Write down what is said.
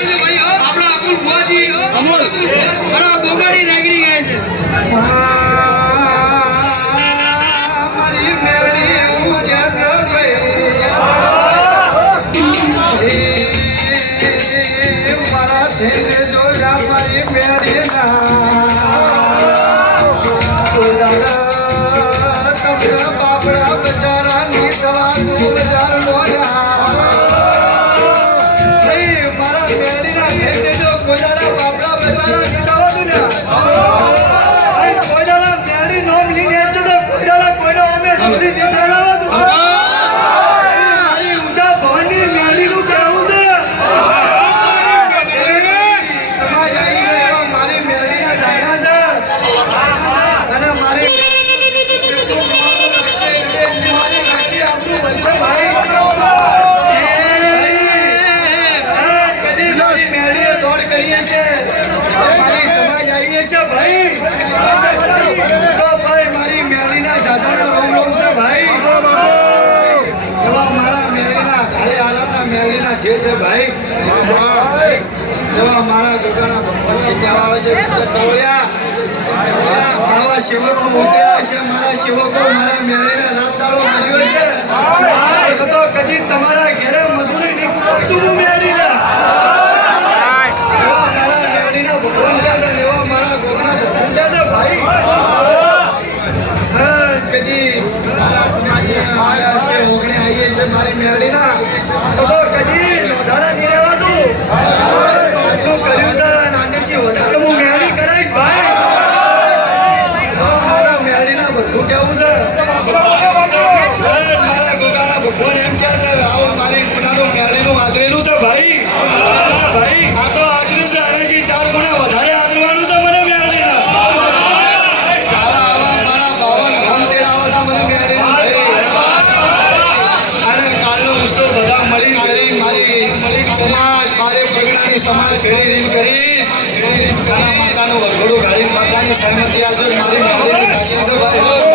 આપણા અમુલ ભુવાજી અમુલ મારા દોગાડી રાગડી ગાય છે મારી મેરડી હું કેસ મારા થઈને જોયા મારી મેરડી તમે બાપડા બજારાની દવા તું બજાર લોયા મારા મેરડીના થઈને જો કોજાડા બાપડા બજારાની દવા તું ને કોજાડા મેરડી નોમ લીને છે તો કોજાડા કોઈનો અમે જલ્દી દેખાડવા તું મારી ઊંચા ભવનની મેરડીનું કહેવું છે સમાજ આવી ગયો મારી મેરડીના જાયના છે અને મારી જે છે ભાઈ જેવા મારા ગોગાના ભગવાન ચિંતા આવે છે આવા સેવકો ઉતર્યા છે મારા સેવકો મારા મેળીના રાત દાડો માર્યો છે તો કદી તમારા ઘેરે મજૂરી નહીં પૂરાવતું હું મેળીના એવા મારા મેળીના ભગવાન ક્યાં છે એવા મારા ગોગાના ભગવાન ક્યાં છે ભાઈ કદી મારા સમાજને આયા છે ઓગણે આવીએ છે મારી મેળીના તો કદી નોંધારા નહીં રહેવાતું આટલું કર્યું છે નાનેથી વધારે હું મેળી કરાઈશ ભાઈ મારા મેળીના બધું કેવું છે મારા ગોગાના ભગવાન એમ કે છે આવો મારી ગુનાનું મેળીનું આદરેલું છે ભાઈ ભાઈ આ તો આદર્યું છે આનાથી 4 ગુણા વધારે આદરવાનું છે મને મેળીના આવા મારા 52 ગામ તેડાવા છે મને મેળીના ભાઈ અને કાલનો ઉત્સવ બધા મળીને કરી મારી સમાજ મારે પ્રગણાની સમાજ ભેળી રીન કરી કાના માતાનું વરઘોડું ગાડીને માતાની સહમતી આલજો મારી મેળીની સાક્ષી છે ભાઈ